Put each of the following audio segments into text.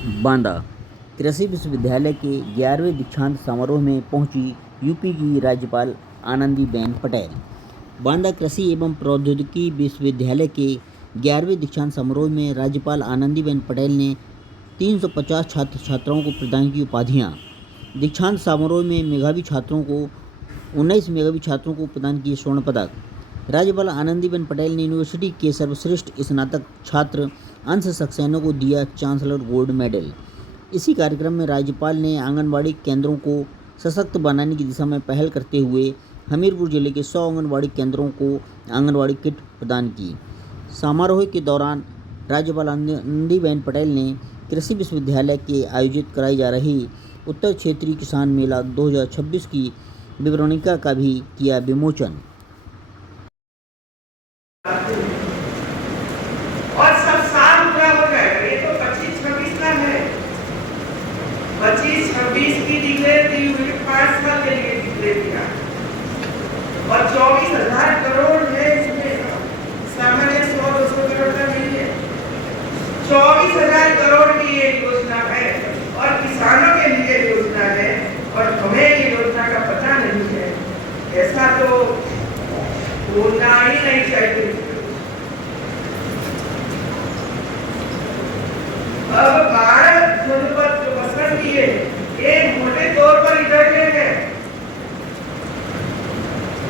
बांदा कृषि विश्वविद्यालय के 11वें दीक्षांत समारोह में पहुंची यूपी की राज्यपाल आनंदीबेन पटेल। बांदा कृषि एवं प्रौद्योगिकी विश्वविद्यालय के 11वें दीक्षांत समारोह में राज्यपाल आनंदीबेन पटेल ने 350 छात्र छात्राओं को प्रदान की उपाधियां। दीक्षांत समारोह में मेधावी छात्रों को 19 मेधावी छात्रों को प्रदान किए स्वर्ण पदक। राज्यपाल आनंदीबेन पटेल ने यूनिवर्सिटी के सर्वश्रेष्ठ स्नातक छात्र अंश सक्सेना को दिया चांसलर गोल्ड मेडल। इसी कार्यक्रम में राज्यपाल ने आंगनबाड़ी केंद्रों को सशक्त बनाने की दिशा में पहल करते हुए हमीरपुर जिले के 100 आंगनबाड़ी केंद्रों को आंगनबाड़ी किट प्रदान की। समारोह के दौरान राज्यपाल आनंदीबेन पटेल ने कृषि विश्वविद्यालय के आयोजित कराई जा रही उत्तर क्षेत्रीय किसान मेला 2026 की विवरणिका का भी किया विमोचन। और सब साल पूरा हो जाएगा। ये तो 25-26 का है। 25-26 की डिक्लेयर दी हुई 5 साल के लिए डिक्लेयर किया और 24,000 करोड़ है इसमें। सामान्य 100-200 करोड़ का नहीं है, 24,000 करोड़ की ये योजना है और किसानों के लिए योजना है और हमें ये योजना का पता नहीं है। ऐसा तो बोलना ही नहीं चाहिए। अब 12 जनपद जो पसंद किए ये मोटे तौर पर इधर के हैं।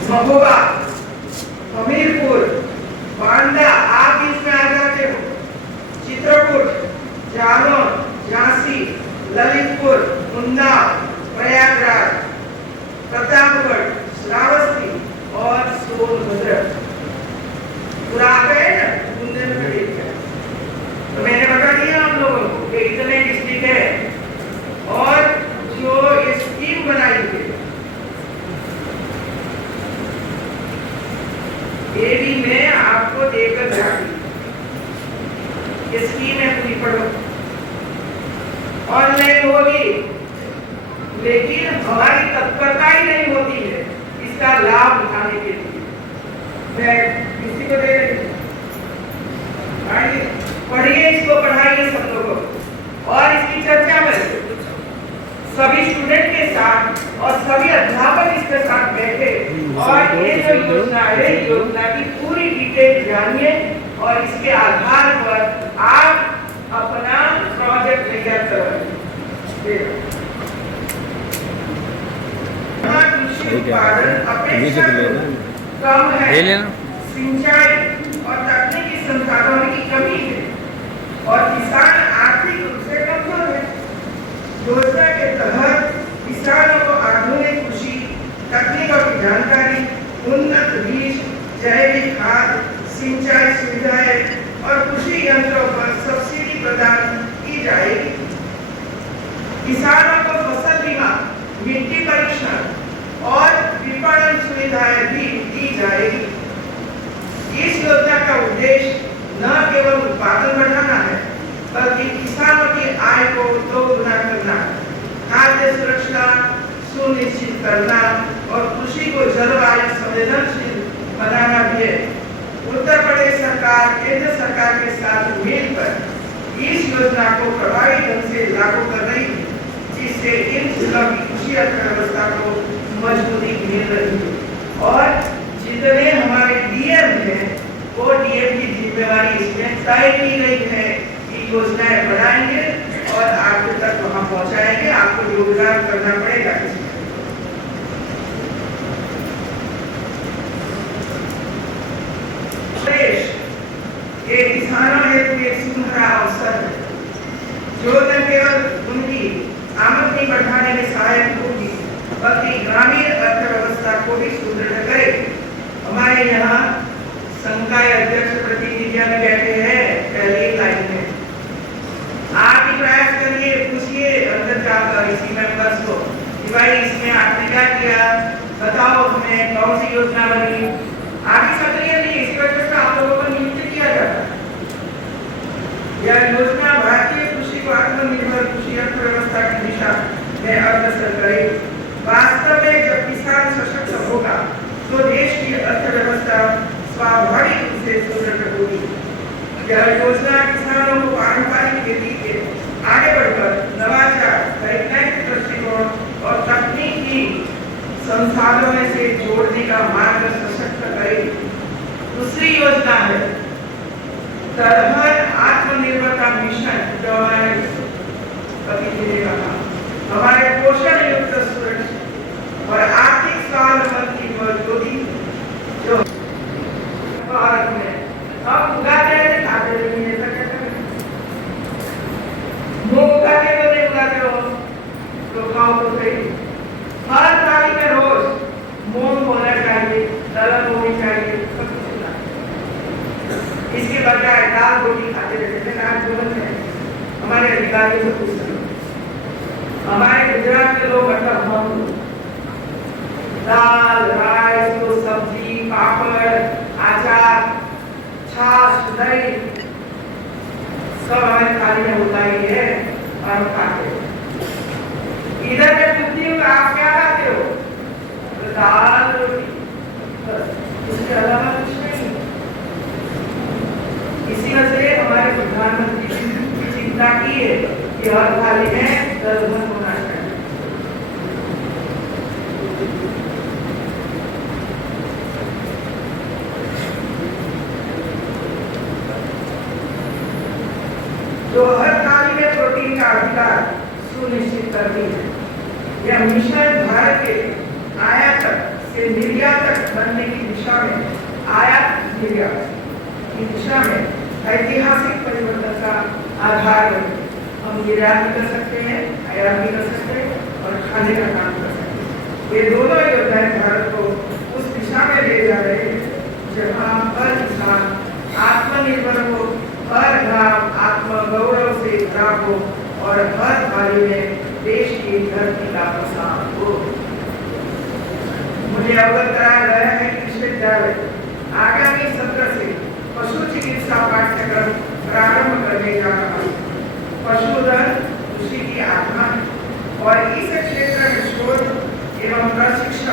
महोबा, हमीरपुर, बांदा, आप इसमें आ जाते हो। चित्रकूट, जालौन, झांसी, ललितपुर, उन्नाव, प्रयागराज, प्रतापगढ़, श्रावस्ती और सोनभद्र पूरा आ गए ना। बुंदेलखंड तो मैंने बता दिया आप लोगों को कि इतने डिस्ट्रिक्ट है और जो ये स्कीम बनाई है ये भी मैं आपको देकर जाऊंगी। ये स्कीम है, पूरी पढ़ो, ऑनलाइन होगी, लेकिन हमारी तत्परता ही नहीं होती है इसका लाभ उठाने के लिए। मैं किसी को दे रही हूँ, पढ़िए इसको, पढ़ाइए सब लोगों को और इसकी चर्चा में सभी स्टूडेंट के साथ और सभी अध्यापक इसके साथ बैठे और ये जो योजना है योजना की पूरी डिटेल जानिए और इसके आधार पर आप अपना प्रोजेक्ट तैयार करें। कृषि उत्पादन अपेक्षाकृत कम है, सिंचाई और तकनीकी संसाधनों की कमी है और किसान आर्थिक रूप से कमजोर है। योजना के तहत किसानों को आधुनिक कृषि तकनीकों की जानकारी, उन्नत बीज, जैविक खाद, सिंचाई सुविधाएं और कृषि यंत्रों पर सब्सिडी प्रदान की जाएगी। किसानों को फसल बीमा, मिट्टी परीक्षण और विपणन सुविधाएं भी दी जाएगी। इस योजना का उद्देश्य न केवल उत्पादन बढ़ाना है बल्कि किसानों की आय को दोगुना करना, खाद्य सुरक्षा सुनिश्चित करना और कृषि को जलवायु संवेदनशील बनाना भी है। उत्तर प्रदेश सरकार केंद्र सरकार के साथ मिलकर इस योजना को प्रभावी ढंग से लागू कर रही है, जिससे इन जिलों की कृषि अर्थव्यवस्था को मजबूती मिल रही है और जितने हमारे डीएम हैं वो डीएम की जिम्मेवारी इसमें तय की गई है कि योजनाएं बढ़ाएंगे और आपके तक वहां पहुंचाएंगे। आपको योगदान करना पड़ेगा इसमें। ये किसानों हेतु एक सुनहरा अवसर है जो न केवल उनकी आमदनी बढ़ाने में सहायक होगी बल्कि ग्रामीण अर्थव्यवस्था को भी सुदृढ़ करेगी। हमारे यहाँ संकाय अध्यक्ष प्रतिनिधियां बैठे हैं पहली लाइन में। आप भी प्रयास करिए, पूछिए अंदर जाकर इसी मेंबर्स को कि भाई इसमें आपने क्या किया, बताओ हमें कौन सी योजना बनी। आगे सक्रिय नहीं, इसी वजह से आप लोगों को नियुक्त किया जाता है। यह योजना भारतीय कृषि को आत्मनिर्भर कृषि अर्थव्यवस्था की दिशा में अग्रसर करेगी। वास्तव में जब किसान सशक्त होगा तो देश की अर्थव्यवस्था स्वाभाविक रूप से सुदृढ़ होगी। यह योजना किसानों को पारंपरिक खेती के आगे बढ़ संसाधनों से जोड़ने का मार्ग सशक्त करेगी। दूसरी योजना है तलहर आत्मनिर्भरता मिशन, जो हमारे पति जी ने कहा, हमारे पोषण युक्त सुरक्षा और आर्थिक स्वावलंबन की मजबूती जो भारत में हम उगाते हैं, खाते नहीं है, ऐसा क्या करें? मूंग उगाते हो नहीं उगाते हो तो खाओ तो सही। हर थाली में रोज मूंग होना चाहिए, दलहन होनी चाहिए, सब कुछ होना चाहिए। इसके बजाय दाल रोटी खाते रहते हैं। आज जीवन में हमारे अधिकारियों से पूछना, हमारे गुजरात के लोग मतलब दाल, राइस, तो सब्जी, पापड़, अचार, छाछ, दही सब हमारे थाली में होता ही है और हम खाते हैं। इधर मैं पूछती हूँ आप क्या खाते हो? तो दाल रोटी, उसके अलावा कुछ नहीं। इसी वजह से हमारे प्रधानमंत्री की चिंता की है कि हर थाली में दलहन होना चाहिए। जो हर थाली में प्रोटीन का अधिकार सुनिश्चित करती है। यह मिशन भारत के आयातक से निर्यातक बनने की दिशा में, आयात निर्यात की दिशा में ऐतिहासिक परिवर्तन का आधार है। हम निर्यात भी कर सकते हैं, आयात भी कर सकते हैं और खाने का काम कर सकते हैं। ये दोनों योजनाएं भारत को उस दिशा में ले जा रहे हैं जहाँ हर किसान आत्मनिर्भर हो, हर ग्राम आत्मगौरव से भरा हो और हर थाली में देश की धरती का प्रसाद हो। मुझे अवगत कराया गया है कि विश्वविद्यालय आगामी सत्र से पशु चिकित्सा पाठ्यक्रम प्रारंभ करने जा रहा है। पशुधन कृषि की आत्मा है और इस क्षेत्र में शोध एवं प्रशिक्षण